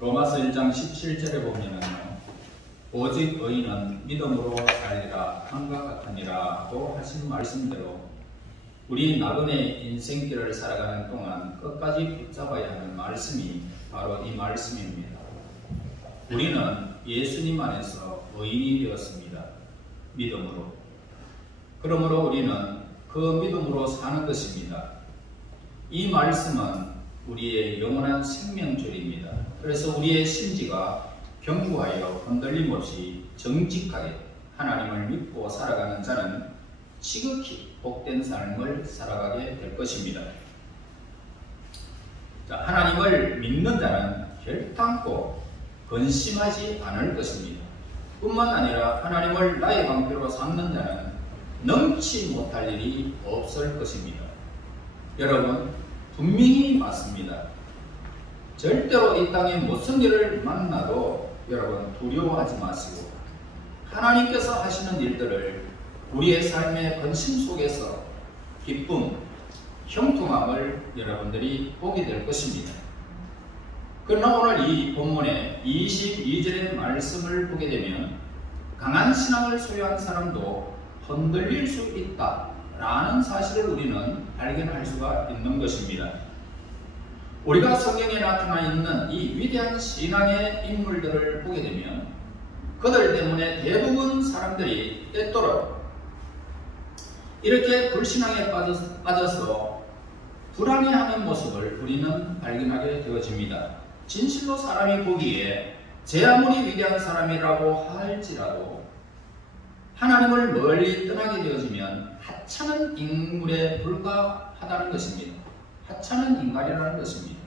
로마서 1장 17절에 보면은요, 오직 의인은 믿음으로 살리라 함과 같으니라 고 하신 말씀대로 우리 나그네 인생길을 살아가는 동안 끝까지 붙잡아야 하는 말씀이 바로 이 말씀입니다. 우리는 예수님 안에서 의인이 되었습니다. 믿음으로. 그러므로 우리는 그 믿음으로 사는 것입니다. 이 말씀은 우리의 영원한 생명줄입니다. 그래서 우리의 심지가 견고하여 흔들림 없이 정직하게 하나님을 믿고 살아가는 자는 지극히 복된 삶을 살아가게 될 것입니다. 하나님을 믿는 자는 결단코 근심하지 않을 것입니다. 뿐만 아니라 하나님을 나의 방패로 삼는 자는 넘치 못할 일이 없을 것입니다. 여러분, 분명히 맞습니다. 절대로 이 땅에 무슨 일을 만나도 여러분 두려워하지 마시고 하나님께서 하시는 일들을 우리의 삶의 근심 속에서 기쁨, 형통함을 여러분들이 보게 될 것입니다. 그러나 오늘 이 본문의 22절의 말씀을 보게 되면 강한 신앙을 소유한 사람도 흔들릴 수 있다라는 사실을 우리는 발견할 수가 있는 것입니다. 우리가 성경에 나타나 있는 이 위대한 신앙의 인물들을 보게 되면 그들 때문에 대부분 사람들이 때때로 이렇게 불신앙에 빠져서 불안해하는 모습을 우리는 발견하게 되어집니다. 진실로 사람이 보기에 제 아무리 위대한 사람이라고 할지라도 하나님을 멀리 떠나게 되어지면 하찮은 인물에 불과하다는 것입니다. 하찮은 인간이라는 것입니다.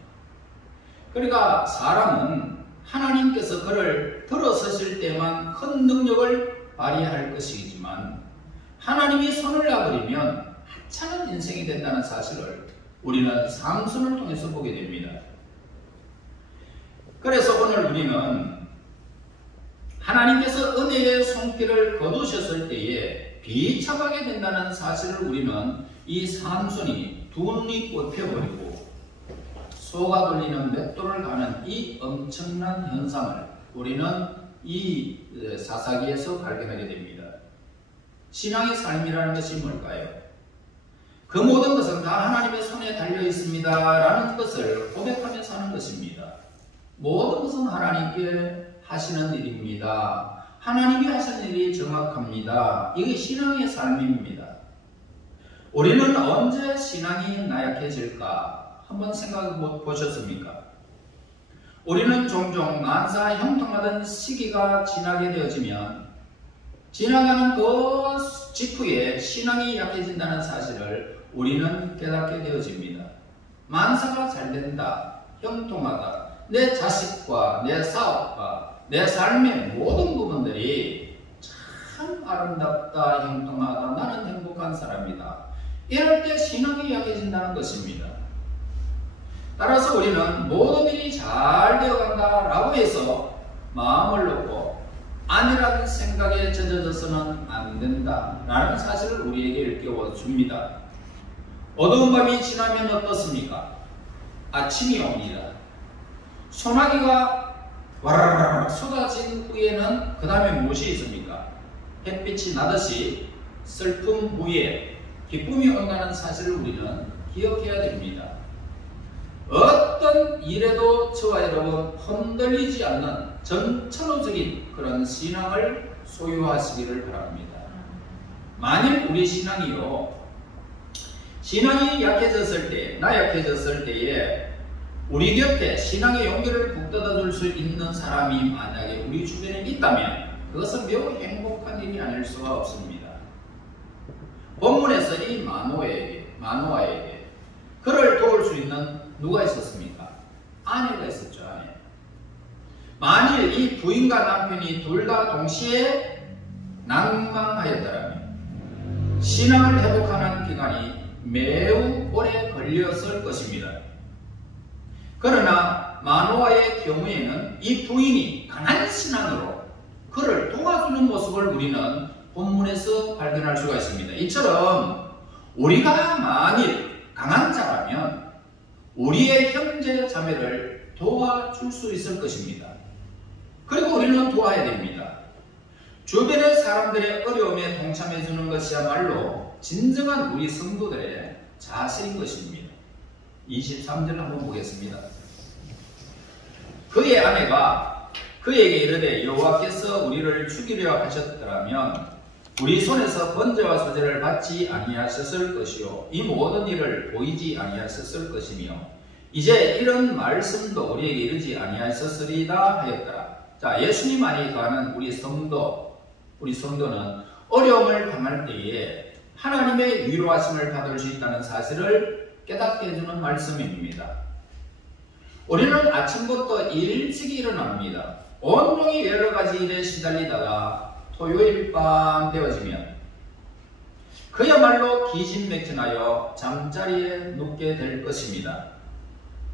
그러니까 사람은 하나님께서 그를 들어서실 때만 큰 능력을 발휘할 것이지만 하나님이 손을 놔버리면 하찮은 인생이 된다는 사실을 우리는 삼손을 통해서 보게 됩니다. 그래서 오늘 우리는 하나님께서 은혜의 손길을 거두셨을 때에 비참하게 된다는 사실을 우리는 이 삼손이 눈이 꼽혀버리고 소가 걸리는 맷돌을 가는 이 엄청난 현상을 우리는 이 사사기에서 발견하게 됩니다. 신앙의 삶이라는 것이 뭘까요? 그 모든 것은 다 하나님의 손에 달려 있습니다 라는 것을 고백하면서 하는 것입니다. 모든 것은 하나님께 하시는 일입니다. 하나님이 하시는 일이 정확합니다. 이게 신앙의 삶입니다. 우리는 언제 신앙이 나약해질까? 한번 생각해 보셨습니까? 우리는 종종 만사 형통하던 시기가 지나게 되어지면 지나가는 그 직후에 신앙이 약해진다는 사실을 우리는 깨닫게 되어집니다. 만사가 잘 된다, 형통하다, 내 자식과 내 사업과 내 삶의 모든 부분들이 참 아름답다, 형통하다, 나는 행복한 사람이다. 이럴 때 신앙이 약해진다는 것입니다. 따라서 우리는 모든 일이 잘 되어간다 라고 해서 마음을 놓고 아니라는 생각에 젖어져서는 안 된다 라는 사실을 우리에게 일깨워 줍니다. 어두운 밤이 지나면 어떻습니까? 아침이 옵니다. 소나기가 와라라락 쏟아진 후에는 그 다음에 무엇이 있습니까? 햇빛이 나듯이 슬픔 후에 기쁨이 온다는 사실을 우리는 기억해야 됩니다. 어떤 일에도 저와 여러분 흔들리지 않는 전천후적인 그런 신앙을 소유하시기를 바랍니다. 만일 우리 신앙이 약해졌을 때, 나약해졌을 때에 우리 곁에 신앙의 용기를 북돋아줄 수 있는 사람이 만약에 우리 주변에 있다면 그것은 매우 행복한 일이 아닐 수가 없습니다. 본문에서 이 마노아에게 그를 도울 수 있는 누가 있었습니까? 아내가 있었죠. 아내. 만일 이 부인과 남편이 둘 다 동시에 낭망하였다면 신앙을 회복하는 기간이 매우 오래 걸렸을 것입니다. 그러나 마노아의 경우에는 이 부인이 강한 신앙으로 그를 도와주는 모습을 우리는 본문에서 발견할 수가 있습니다. 이처럼 우리가 만일 강한 자라면 우리의 형제 자매를 도와줄 수 있을 것입니다. 그리고 우리는 도와야 됩니다. 주변의 사람들의 어려움에 동참해 주는 것이야말로 진정한 우리 성도들의 자세인 것입니다. 23절 한번 보겠습니다. 그의 아내가 그에게 이르되 여호와께서 우리를 죽이려 하셨더라면 우리 손에서 번제와 소제를 받지 아니하셨을 것이요 이 모든 일을 보이지 아니하셨을 것이며 이제 이런 말씀도 우리에게 이르지 아니하셨으리다 하였더라. 자, 예수님 안에 거하는 우리 성도는 어려움을 당할 때에 하나님의 위로하심을 받을 수 있다는 사실을 깨닫게 해주는 말씀입니다. 우리는 아침부터 일찍 일어납니다. 온종일 여러가지 일에 시달리다가 토요일 밤 되어지면 그야말로 기진맥진하여 잠자리에 눕게 될 것입니다.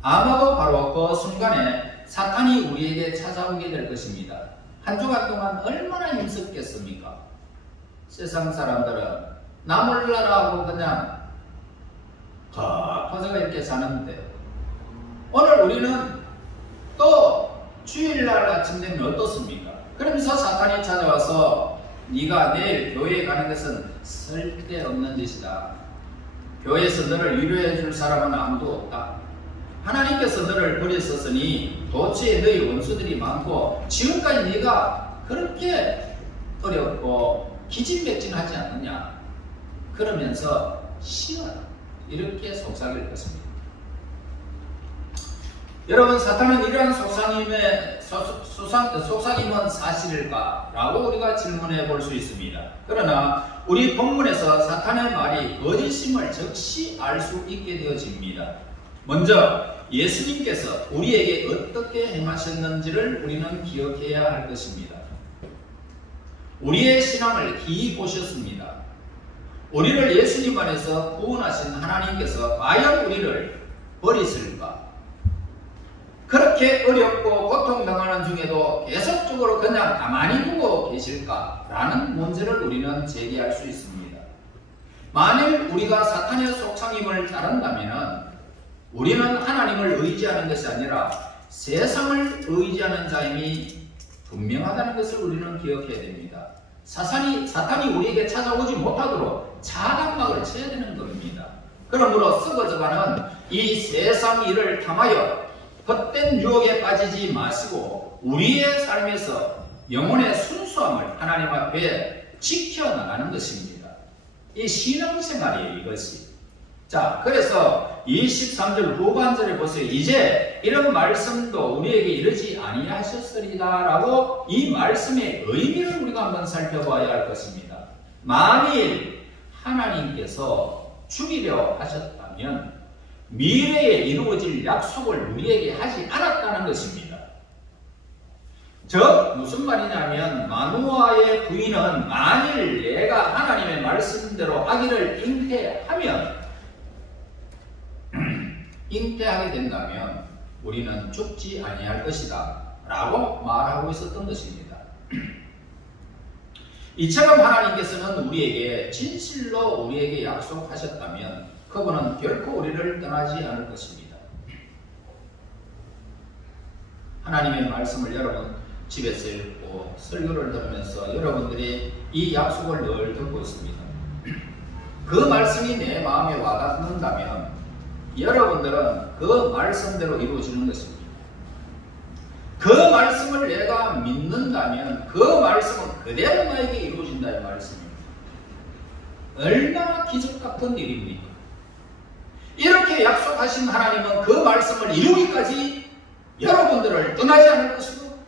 아마도 바로 그 순간에 사탄이 우리에게 찾아오게 될 것입니다. 한 주간 동안 얼마나 힘쓰겠습니까? 세상 사람들은 나 몰라라 하고 그냥 퍼져가 이렇게 사는데 오늘 우리는 또 주일날 아침 되면 어떻습니까? 그러면서 사탄이 찾아와서 네가 내일 교회에 가는 것은 쓸데없는 짓이다. 교회에서 너를 위로해 줄 사람은 아무도 없다. 하나님께서 너를 버리셨으니 도처에 너희 원수들이 많고 지금까지 네가 그렇게 어렵고 기진맥진하지 않느냐. 그러면서 쉬어라. 이렇게 속삭일 것입니다. 여러분, 사탄은 이러한 속삭임은 사실일까? 라고 우리가 질문해 볼 수 있습니다. 그러나 우리 본문에서 사탄의 말이 거짓임을 즉시 알 수 있게 되어집니다. 먼저 예수님께서 우리에게 어떻게 행하셨는지를 우리는 기억해야 할 것입니다. 우리의 신앙을 기이 보셨습니다. 우리를 예수님 안에서 구원하신 하나님께서 과연 우리를 버리실까? 그렇게 어렵고 고통당하는 중에도 계속적으로 그냥 가만히 두고 계실까? 라는 문제를 우리는 제기할 수 있습니다. 만일 우리가 사탄의 속삭임을 따른다면 우리는 하나님을 의지하는 것이 아니라 세상을 의지하는 자임이 분명하다는 것을 우리는 기억해야 됩니다. 사탄이 우리에게 찾아오지 못하도록 차단막을 쳐야 되는 겁니다. 그러므로 썩어져가는 이 세상 일을 탐하여 헛된 유혹에 빠지지 마시고 우리의 삶에서 영혼의 순수함을 하나님 앞에 지켜나가는 것입니다. 이 신앙생활이에요, 이것이. 자, 그래서 23절 후반절에 보세요. 이제 이런 말씀도 우리에게 이르지 아니하셨으리다 라고 이 말씀의 의미를 우리가 한번 살펴봐야 할 것입니다. 만일 하나님께서 죽이려 하셨다면 미래에 이루어질 약속을 우리에게 하지 않았다는 것입니다. 즉 무슨 말이냐면 마누아의 부인은 만일 내가 하나님의 말씀대로 하기를 잉태하게 된다면 우리는 죽지 아니할 것이다 라고 말하고 있었던 것입니다. 이처럼 하나님께서는 우리에게 진실로 우리에게 약속하셨다면 그분은 결코 우리를 떠나지 않을 것입니다. 하나님의 말씀을 여러분 집에서 읽고 설교를 들으면서 여러분들이 이 약속을 늘 듣고 있습니다. 그 말씀이 내 마음에 와닿는다면 여러분들은 그 말씀대로 이루어지는 것입니다. 그 말씀을 내가 믿는다면 그 말씀은 그대로 나에게 이루어진다는 말씀입니다. 얼마나 기적 같은 일입니까? 이렇게 약속하신 하나님은 그 말씀을 이루기까지 여러분들을 떠나지 않을 것이고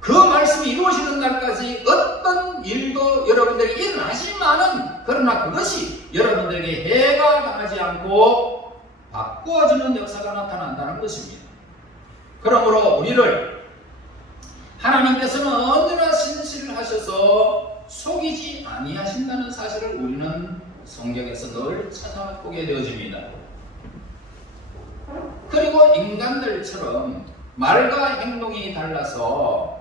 그 말씀이 이루어지는 날까지 어떤 일도 여러분들에게 일어나지만은 그러나 그것이 여러분들에게 해가 당하지 않고 바꾸어지는 역사가 나타난다는 것입니다. 그러므로 우리를 하나님께서는 언제나 신실하셔서 속이지 아니하신다는 사실을 우리는 성경에서 늘 찾아보게 되어집니다. 그리고 인간들처럼 말과 행동이 달라서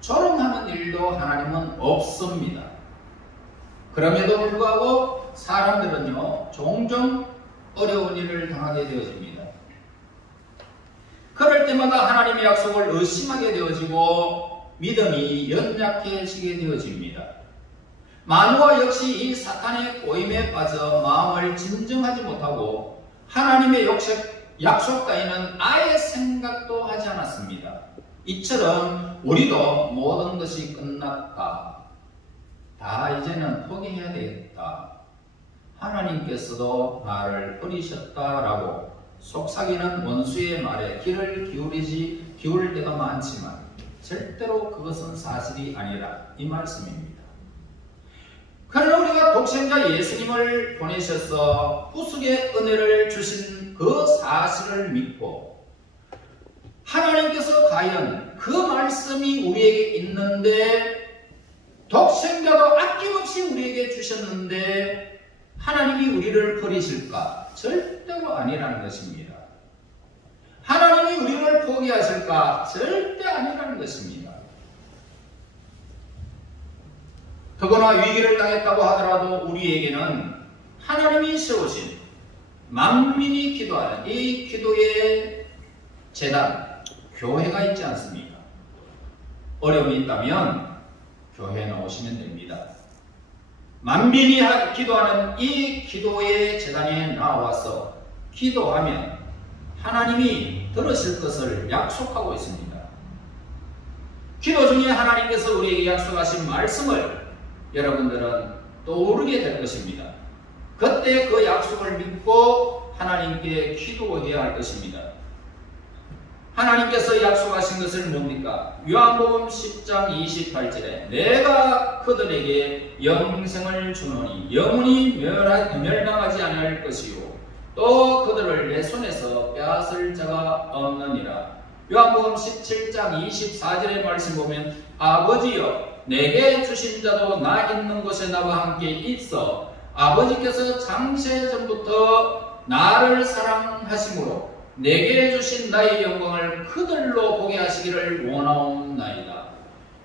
조롱하는 일도 하나님은 없습니다. 그럼에도 불구하고 사람들은요 종종 어려운 일을 당하게 되어집니다. 그럴 그럴 때마다 하나님의 약속을 의심하게 되어지고 믿음이 연약해지게 되어집니다. 마누아 역시 이 사탄의 꼬임에 빠져 마음을 진정하지 못하고 하나님의 약속 따위는 아예 생각도 하지 않았습니다. 이처럼 우리도 모든 것이 끝났다. 다 이제는 포기해야 되겠다. 하나님께서도 나를 버리셨다라고 속삭이는 원수의 말에 귀를 기울일 때가 많지만 절대로 그것은 사실이 아니라 이 말씀입니다. 그러나 우리가 독생자 예수님을 보내셔서 구속의 은혜를 주신 그 사실을 믿고 하나님께서 과연 그 말씀이 우리에게 있는데 독생자도 아낌없이 우리에게 주셨는데 하나님이 우리를 버리실까? 절대로 아니라는 것입니다. 하나님이 우리를 포기하실까? 절대 아니라는 것입니다. 더구나 위기를 당했다고 하더라도 우리에게는 하나님이 세우신 만민이 기도하는 이 기도의 재단, 교회가 있지 않습니까? 어려움이 있다면 교회에 나오시면 됩니다. 만민이 기도하는 이 기도의 재단에 나와서 기도하면 하나님이 들으실 것을 약속하고 있습니다. 기도 중에 하나님께서 우리에게 약속하신 말씀을 여러분들은 떠오르게 될 것입니다. 그때 그 약속을 믿고 하나님께 기도해야 할 것입니다. 하나님께서 약속하신 것을 뭡니까? 요한복음 10장 28절에 내가 그들에게 영생을 주노니 영원히 멸망하지 않을 것이요 또 그들을 내 손에서 빼앗을 자가 없느니라. 요한복음 17장 24절의 말씀 보면 아버지여 내게 주신 자도 나 있는 곳에 나와 함께 있어 아버지께서 창세전부터 나를 사랑하심으로 내게 주신 나의 영광을 그들로 보게 하시기를 원하옵나이다.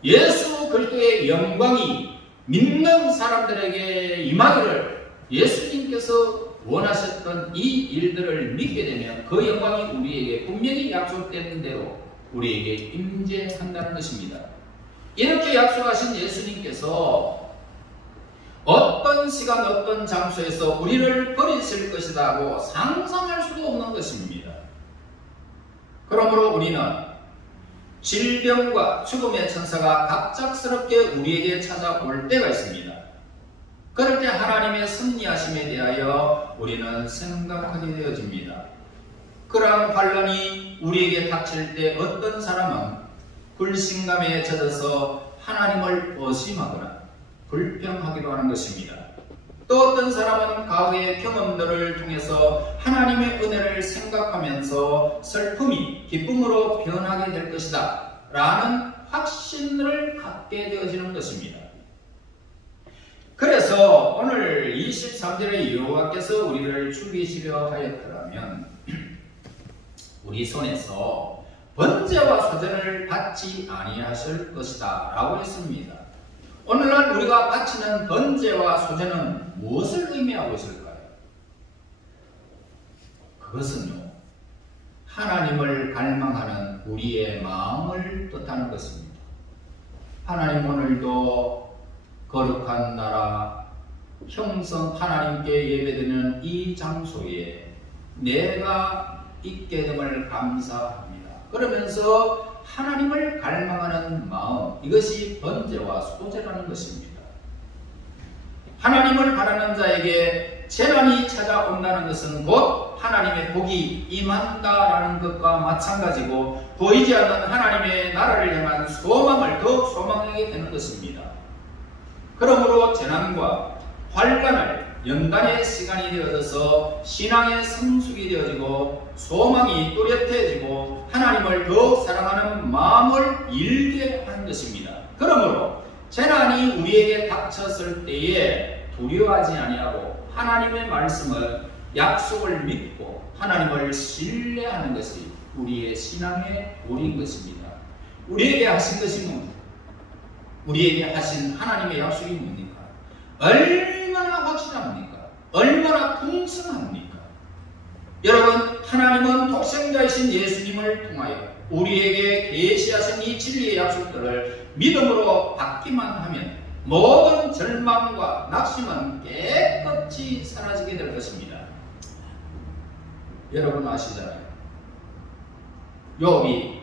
예수 그리스도의 영광이 믿는 사람들에게 임하기를 예수님께서 원하셨던 이 일들을 믿게 되면 그 영광이 우리에게 분명히 약속된 대로 우리에게 임재한다는 것입니다. 이렇게 약속하신 예수님께서 어떤 시간 어떤 장소에서 우리를 버리실 것이다 하고 상상할 수도 없는 것입니다. 그러므로 우리는 질병과 죽음의 천사가 갑작스럽게 우리에게 찾아올 때가 있습니다. 그럴 때 하나님의 섭리하심에 대하여 우리는 생각하게 되어집니다. 그러한 환난이 우리에게 닥칠 때 어떤 사람은 불신감에 젖어서 하나님을 의심하거나 불평하기도 하는 것입니다. 또 어떤 사람은 과거의 경험들을 통해서 하나님의 은혜를 생각하면서 슬픔이 기쁨으로 변하게 될 것이다 라는 확신을 갖게 되어지는 것입니다. 그래서 오늘 23절에 여호와께서 우리를 죽이시려 하였더라면 우리 손에서 번제와 소제를 받지 아니하실 것이다 라고 했습니다. 오늘날 우리가 바치는 번제와 소제는 무엇을 의미하고 있을까요? 그것은요, 하나님을 갈망하는 우리의 마음을 뜻하는 것입니다. 하나님 오늘도 거룩한 나라, 형성 하나님께 예배드리는 이 장소에 내가 있게 됨을 감사합니다. 그러면서 하나님을 갈망하는 마음, 이것이 번제와 소제라는 것입니다. 하나님을 바라는 자에게 재난이 찾아온다는 것은 곧 하나님의 복이 임한다라는 것과 마찬가지고 보이지 않는 하나님의 나라를 향한 소망을 더욱 소망하게 되는 것입니다. 그러므로 재난과 환난을 연단의 시간이 되어져서 신앙의 성숙이 되어지고 소망이 뚜렷해지고 하나님을 더욱 사랑하는 마음을 일게 하는 것입니다. 그러므로 재난이 우리에게 닥쳤을 때에 두려워하지 아니하고 하나님의 말씀을 약속을 믿고 하나님을 신뢰하는 것이 우리의 신앙의 본인 것입니다. 우리에게 하신 것이 뭡니까? 우리에게 하신 하나님의 약속이 뭡니까? 얼마나 확실합니까? 얼마나 풍성합니까? 여러분, 하나님은 독생자이신 예수님을 통하여 우리에게 계시하신 이 진리의 약속들을 믿음으로 받기만 하면 모든 절망과 낙심은 깨끗이 사라지게 될 것입니다. 여러분 아시잖아요. 욥이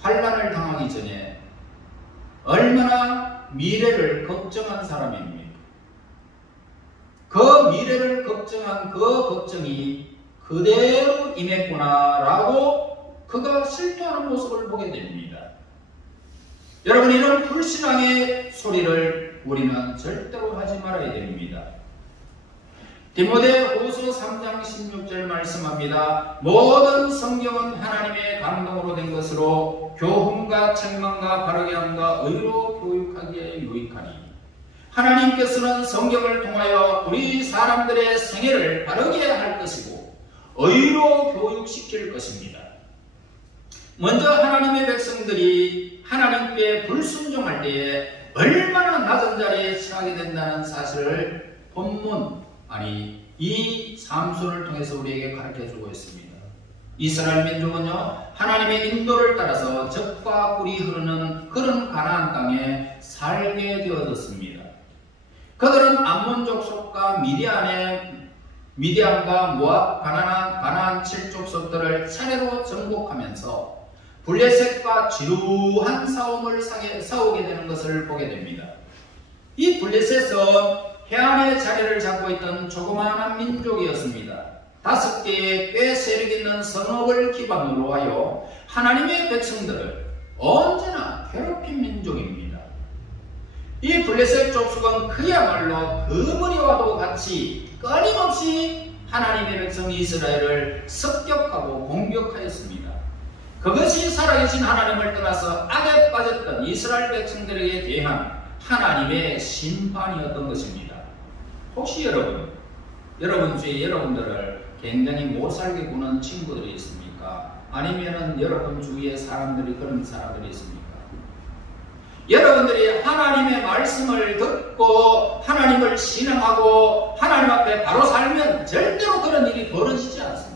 환난을 당하기 전에 얼마나 미래를 걱정한 사람입니까? 그 미래를 걱정한 그 걱정이 그대로 임했구나라고 그가 실토하는 모습을 보게 됩니다. 여러분, 이런 불신앙의 소리를 우리는 절대로 하지 말아야 됩니다. 디모데후서 3장 16절 말씀합니다. 모든 성경은 하나님의 감동으로 된 것으로 교훈과 책망과 바르게 함과 의로 교육하기에 유익하니 하나님께서는 성경을 통하여 우리 사람들의 생애를 바르게 할 것이고 의로 교육시킬 것입니다. 먼저 하나님의 백성들이 하나님께 불순종할 때에 얼마나 낮은 자리에 처하게 된다는 사실을 본문, 이 삼손을 통해서 우리에게 가르쳐주고 있습니다. 이스라엘 민족은요, 하나님의 인도를 따라서 젖과 꿀이 흐르는 그런 가나안 땅에 살게 되어졌습니다. 그들은 암몬 족속과 미디안과 모압, 가나안 7족속들을 차례로 정복하면서 블레셋과 지루한 싸움을 싸우게 되는 것을 보게 됩니다. 이 블레셋은 해안의 자리를 잡고 있던 조그마한 민족이었습니다. 5개의 꽤 세력 있는 성읍을 기반으로 하여 하나님의 백성들을 언제나 괴롭힌 민족입니다. 이 블레셋 족속은 그야말로 그머리와도 같이 끊임없이 하나님의 백성 이스라엘을 습격하고 공격하였습니다. 그것이 살아계신 하나님을 떠나서 악에 빠졌던 이스라엘 백성들에게 대한 하나님의 심판이었던 것입니다. 혹시 여러분 주위에 여러분들을 굉장히 못살게 구는 친구들이 있습니까? 아니면은 여러분 주위에 그런 사람들이 있습니까? 여러분들이 하나님의 말씀을 듣고 하나님을 신앙하고 하나님 앞에 바로 살면 절대로 그런 일이 벌어지지 않습니다.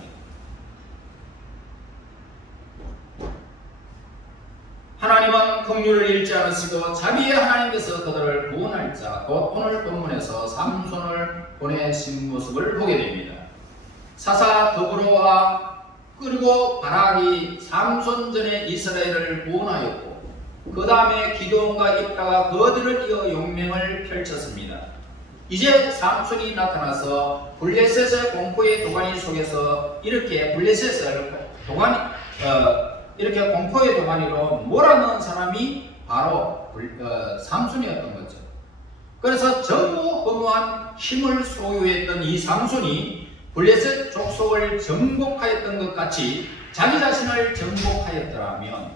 하나님은 긍휼을 잃지 않으시고 자비의 하나님께서 그들을 구원할 자, 곧 오늘 본문에서 삼손을 보내신 모습을 보게 됩니다. 사사 더브로와 그리고 바락이 삼손 전에 이스라엘을 구원하였고 그 다음에 기드온과 입다가 그들을 이어 용맹을 펼쳤습니다. 이제 삼손이 나타나서 블레셋의 공포의 도가니 속에서 이렇게 블레셋을 이렇게 공포의 도가니로 몰아넣은 사람이 바로 삼손이었던 거죠. 그래서 전무후무한 힘을 소유했던 이 삼손이 블레셋 족속을 정복하였던 것 같이 자기 자신을 정복하였더라면,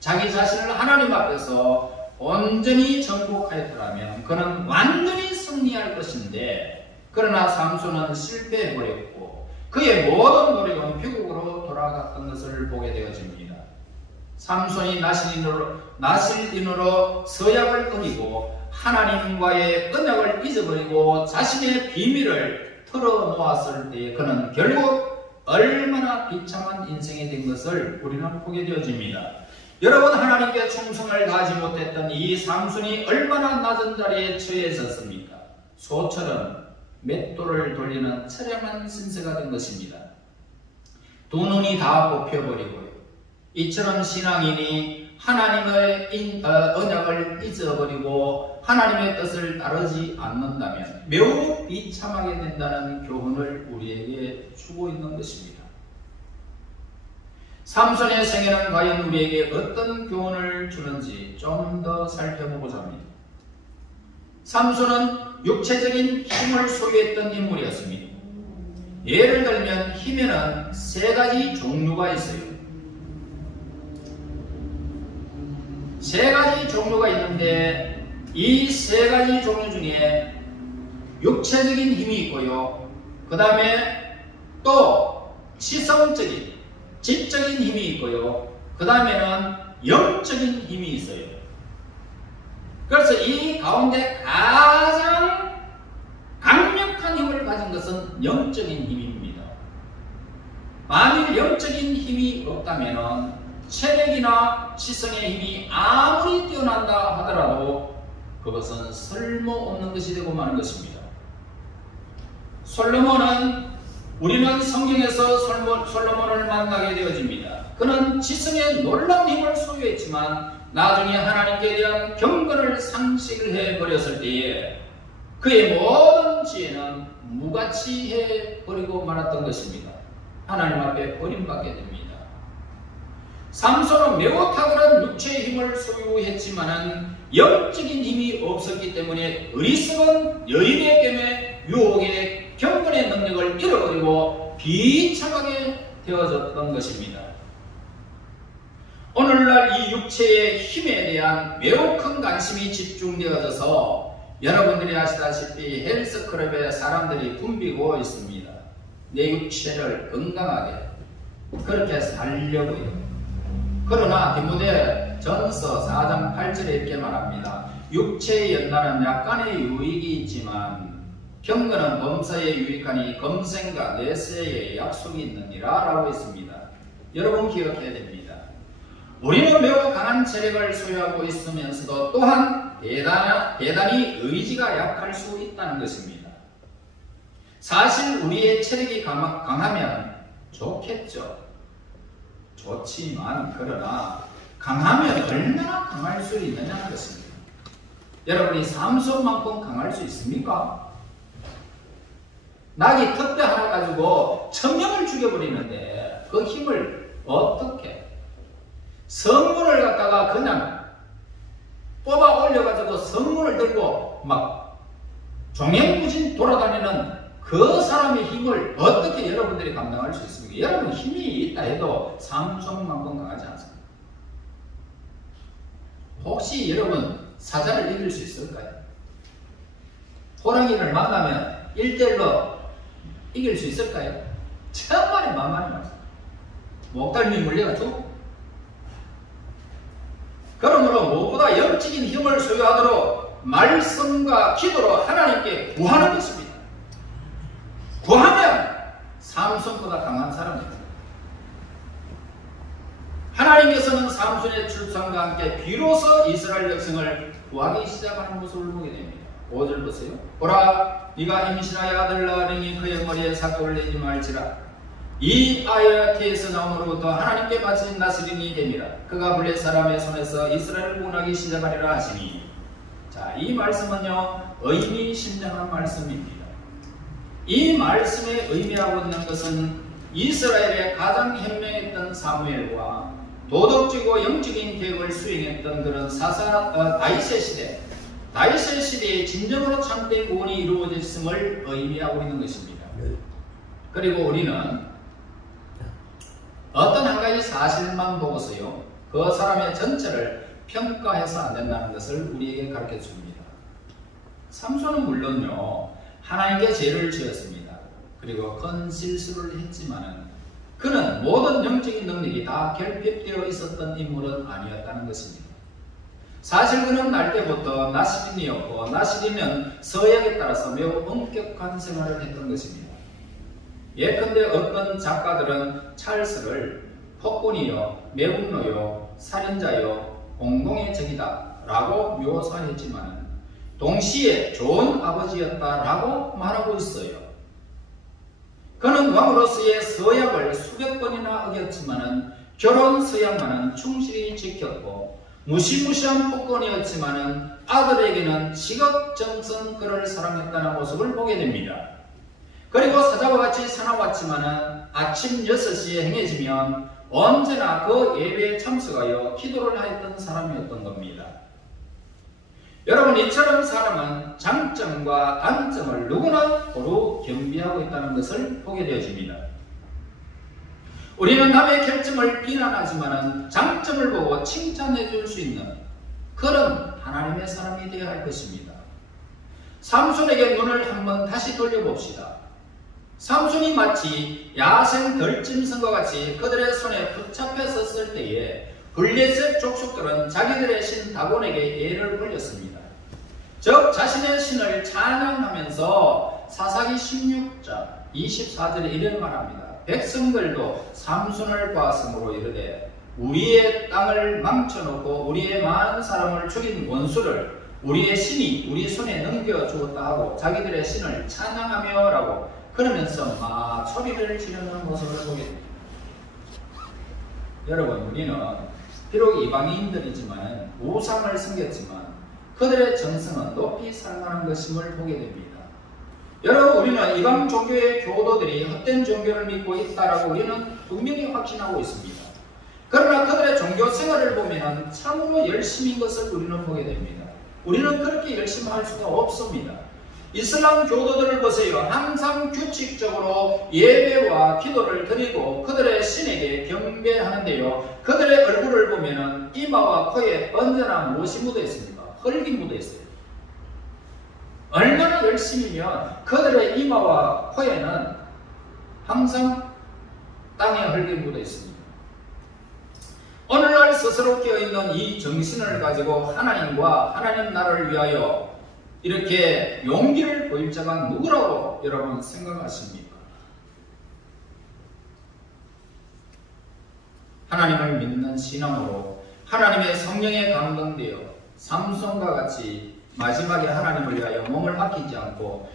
자기 자신을 하나님 앞에서 온전히 정복하였더라면 그는 완전히 승리할 것인데, 그러나 삼손은 실패해버렸고 그의 모든 노력은 피국으로 돌아갔던 것을 보게 되어집니다. 삼손이 나실인으로 서약을 어기고 하나님과의 언약을 잊어버리고 자신의 비밀을 털어놓았을 때 그는 결국 얼마나 비참한 인생이 된 것을 우리는 보게 되어집니다. 여러분, 하나님께 충성을 다하지 못했던 이 삼손이 얼마나 낮은 자리에 처해 있었습니까? 소처럼 맷돌을 돌리는 처량한 신세가 된 것입니다. 두 눈이 다 뽑혀버리고요. 이처럼 신앙인이 하나님의 언약을 잊어버리고 하나님의 뜻을 따르지 않는다면 매우 비참하게 된다는 교훈을 우리에게 주고 있는 것입니다. 삼손의 생애는 과연 우리에게 어떤 교훈을 주는지 좀 더 살펴보고자 합니다. 삼손은 육체적인 힘을 소유했던 인물이었습니다. 예를 들면 힘에는 3가지 종류가 있어요. 3가지 종류가 있는데 이 3가지 종류 중에 육체적인 힘이 있고요. 그 다음에 또 지성적인, 지적인 힘이 있고요. 그 다음에는 영적인 힘이 있어요. 그래서 이 가운데 가장 강력한 힘을 가진 것은 영적인 힘입니다. 만일 영적인 힘이 없다면 체력이나 지성의 힘이 아무리 뛰어난다 하더라도 그것은 쓸모없는 것이 되고 마는 것입니다. 우리는 성경에서 솔로몬을 만나게 되어집니다. 그는 지성의 놀라운 힘을 소유했지만 나중에 하나님께 대한 경건을 상실해 버렸을 때에 그의 모든 지혜는 무가치해 버리고 말았던 것입니다. 하나님 앞에 버림받게 됩니다. 삼손은 매우 탁월한 육체의 힘을 소유했지만은 영적인 힘이 없었기 때문에 어리석은 여인의 겜에 유혹에 경건의 능력을 잃어버리고 비참하게 되어졌던 것입니다. 오늘날 이 육체의 힘에 대한 매우 큰 관심이 집중되어져서 여러분들이 아시다시피 헬스클럽에 사람들이 붐비고 있습니다. 내 육체를 건강하게 그렇게 살려고요. 그러나 디모데 전서 4장 8절에 이렇게 말합니다. 육체의 연단은 약간의 유익이 있지만 경건은 범사에 유익하니 검생과 내세에 약속이 있느니라 라고 했습니다. 여러분 기억해야 됩니다. 우리는 매우 강한 체력을 소유하고 있으면서도 또한 대단히 의지가 약할 수 있다는 것입니다. 사실 우리의 체력이 강하면 좋겠죠. 좋지만 그러나 강하면 얼마나 강할 수 있느냐는 것입니다. 여러분이 삼손만큼 강할 수 있습니까? 낙이 턱대 하나 가지고 1000명을 죽여버리는데 그 힘을 어떻게 성문을 갖다가 그냥 뽑아 올려가지고 성문을 들고 막 종횡무진 돌아다니는 그 사람의 힘을 어떻게 여러분들이 감당할 수 있습니까? 여러분 힘이 있다 해도 삼손만큼 강하지 않습니다. 혹시 여러분 사자를 이길 수 있을까요? 호랑이를 만나면 1대1로 이길 수 있을까요? 천만에 만만히 말씀. 목덜미 물려가지고. 그러므로 무엇보다 영적인 힘을 소유하도록 말씀과 기도로 하나님께 구하는 것입니다. 구하면 삼손보다 강한 사람입니다. 하나님께서는 삼손의 출산과 함께 비로소 이스라엘 백성을 구하기 시작하는 모습을 보게 됩니다. 5절 보세요. 보라, 네가 임신하여 아들 낳으니 그의 머리에 삭도를 내지 말지라. 이 아야티에서 나옴으로부터 하나님께 바친 나스린이 됨이라. 그가 블레 사람의 손에서 이스라엘을 구원하기 시작하리라 하시니. 자, 이 말씀은요 의미심장한 말씀입니다. 이 말씀에 의미하고 있는 것은 이스라엘의 가장 현명했던 사무엘과 도덕적이고 영적인 계획을 수행했던 그런 다윗의 시대, 다윗의 시대에 진정으로 참된 구원이 이루어졌음을 의미하고 있는 것입니다. 그리고 우리는 어떤 한 가지 사실만 보고서요 그 사람의 전체를 평가해서 안 된다는 것을 우리에게 가르쳐 줍니다. 삼손은 물론요 하나님께 죄를 지었습니다. 그리고 큰 실수를 했지만은 그는 모든 영적인 능력이 다 결핍되어 있었던 인물은 아니었다는 것입니다. 사실 그는 날 때부터 나시린이었고 나시린은 서약에 따라서 매우 엄격한 생활을 했던 것입니다. 예컨대 어떤 작가들은 찰스를 폭군이요, 매국노요, 살인자요, 공동의 적이다 라고 묘사했지만 동시에 좋은 아버지였다라고 말하고 있어요. 그는 왕으로서의 서약을 수백 번이나 어겼지만은 결혼 서약만은 충실히 지켰고 무시무시한 폭군이었지만은 아들에게는 지극정성 그를 사랑했다는 모습을 보게 됩니다. 그리고 사자와 같이 사나웠지만은 아침 6시에 행해지면 언제나 그 예배에 참석하여 기도를 하였던 사람이었던 겁니다. 여러분 이처럼 사람은 장점과 단점을 누구나 고루 겸비하고 있다는 것을 보게 되어집니다. 우리는 남의 결점을 비난하지만 장점을 보고 칭찬해 줄 수 있는 그런 하나님의 사람이 되어야 할 것입니다. 삼손에게 눈을 한번 다시 돌려봅시다. 삼손이 마치 야생 덜짐승과 같이 그들의 손에 붙잡혀 섰을 때에 블레셋 족속들은 자기들의 신 다곤에게 예를 벌렸습니다. 즉 자신의 신을 찬양하면서 사사기 16장 24절에 이런 말합니다. 백성들도 삼손을 보았으므로 이르되 우리의 땅을 망쳐놓고 우리의 많은 사람을 죽인 원수를 우리의 신이 우리 손에 넘겨주었다 하고 자기들의 신을 찬양하며 라고 그러면서 막 소리를 지르는 모습을 보게 됩니다. 여러분, 우리는 비록 이방인들이지만 우상을 섬겼지만 그들의 정성은 높이 살만한 것임을 보게 됩니다. 여러분, 우리는 이방 종교의 교도들이 헛된 종교를 믿고 있다라고 우리는 분명히 확신하고 있습니다. 그러나 그들의 종교 생활을 보면 참으로 열심인 것을 우리는 보게 됩니다. 우리는 그렇게 열심히 할 수가 없습니다. 이슬람 교도들을 보세요. 항상 규칙적으로 예배와 기도를 드리고 그들의 신에게 경배하는데요. 그들의 얼굴을 보면 이마와 코에 언제나 무엇이 묻어 있습니까? 흙이 묻어 있어요. 얼마나 열심히면 그들의 이마와 코에는 항상 땅에 흙이 묻어 있습니다. 오늘날 스스로 깨어있는 이 정신을 가지고 하나님과 하나님 나라를 위하여 이렇게 용기를 보일 자가 누구라고 여러분 생각하십니까? 하나님을 믿는 신앙으로 하나님의 성령에 감동되어 삼손과 같이 마지막에 하나님을 위하여 몸을 아끼지 않고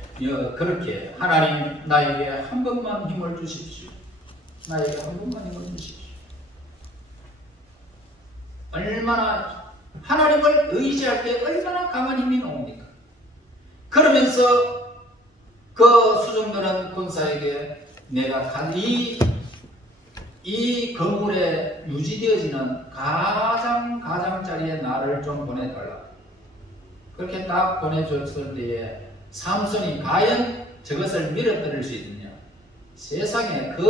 그렇게 하나님 나에게 한 번만 힘을 주십시오. 나에게 한 번만 힘을 주십시오. 얼마나 하나님을 의지할 때 얼마나 강한 힘이 나옵니까? 그러면서 그 수종들은 군사에게 내가 이 건물에 유지되어지는 가장자리에 나를 좀 보내달라. 그렇게 딱 보내줬을 때에 삼손이 과연 저것을 밀어뜨릴 수 있느냐? 세상에 그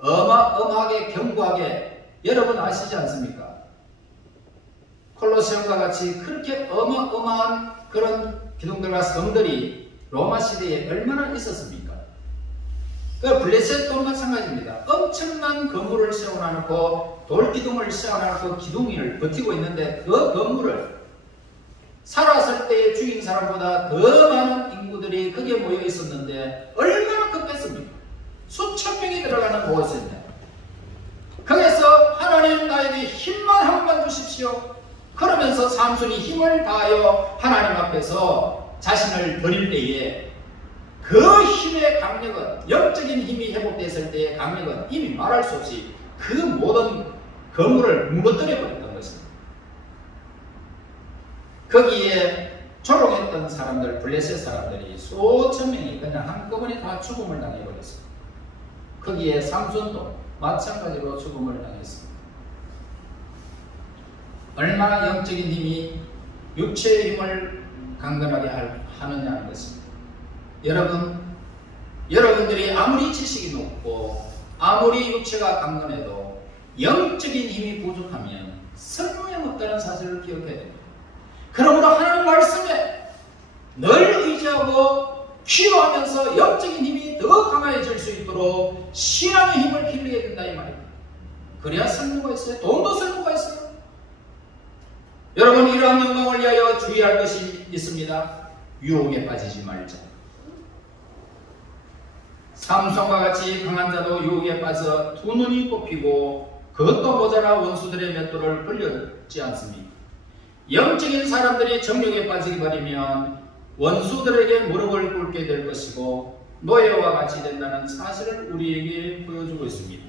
어마어마하게 견고하게 여러분 아시지 않습니까? 콜로세움과 같이 그렇게 어마어마한 그런 기둥들과 성들이 로마 시대에 얼마나 있었습니까? 그 블레셋도 마찬가지입니다. 엄청난 건물을 세워놓고 돌기둥을 세워놓고 기둥을 버티고 있는데 그 건물을 살았을 때에 죽인 사람보다 더 많은 인구들이 거기에 모여 있었는데 얼마나 급했습니까? 수천 명이 들어가는 곳이었냐. 거기서 하나님 나에게 힘만 한 번만 주십시오. 그러면서 삼손이 힘을 다하여 하나님 앞에서 자신을 드릴 때에 그 힘의 강력은, 영적인 힘이 회복됐을 때의 강력은 이미 말할 수 없이 그 모든 건물을 무너뜨려 버렸던 것입니다. 거기에 조롱했던 사람들, 블레셋 사람들이 수천 명이 그냥 한꺼번에 다 죽음을 당해버렸습니다. 거기에 삼손도 마찬가지로 죽음을 당했습니다. 얼마나 영적인 힘이 육체의 힘을 강건하게 하느냐는 것입니다. 여러분들이 아무리 지식이 높고 아무리 육체가 강건해도 영적인 힘이 부족하면 쓸모없다는 사실을 기억해야 됩니다. 그러므로 하나님 말씀에 늘 의지하고 기도하면서 영적인 힘이 더 강해질 수 있도록 신앙의 힘을 길러야 된다 이 말입니다. 그래야 쓸모가 있어요. 돈도 쓸모가 있어요. 여러분, 이러한 영광을 위하여 주의할 것이 있습니다. 유혹에 빠지지 말자. 삼손과 같이 강한 자도 유혹에 빠져 두 눈이 뽑히고 그것도 모자라 원수들의 맷돌을 벌렸지 않습니까? 영적인 사람들이 정욕에 빠지게 버리면 원수들에게 무릎을 꿇게 될 것이고 노예와 같이 된다는 사실을 우리에게 보여주고 있습니다.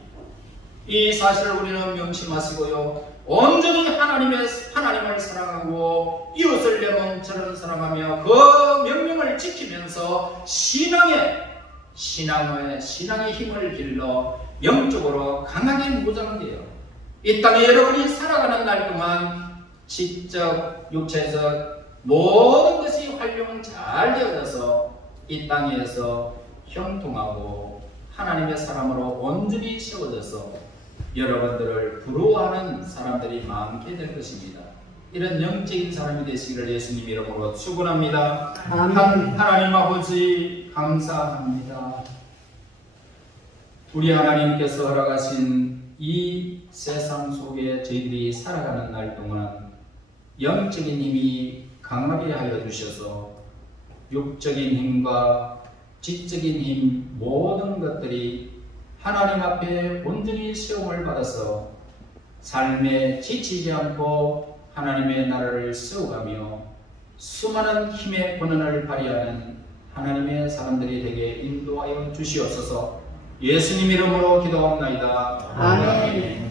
이 사실을 우리는 명심하시고요. 온전히 하나님을 사랑하고 이웃을 내 몸처럼 사랑하며 그 명령을 지키면서 신앙의 힘을 길러 영적으로 강하게 무장되어 이 땅에 여러분이 살아가는 날 동안 지적 육체에서 모든 것이 활용 잘 되어져서 이 땅에서 형통하고 하나님의 사람으로 온전히 세워져서 여러분들을 부러워하는 사람들이 많게 될 것입니다. 이런 영적인 사람이 되시기를 예수님 이름으로 축원합니다. 하나님 아버지 감사합니다. 우리 하나님께서 허락하신 이 세상 속에 저희들이 살아가는 날 동안 영적인 힘이 강하게 하여 주셔서 육적인 힘과 지적인 힘 모든 것들이 하나님 앞에 온전히 세움을 받아서 삶에 지치지 않고 하나님의 나라를 세워가며 수많은 힘의 권한을 발휘하는 하나님의 사람들이 되게 인도하여 주시옵소서. 예수님 이름으로 기도합나이다. 아멘.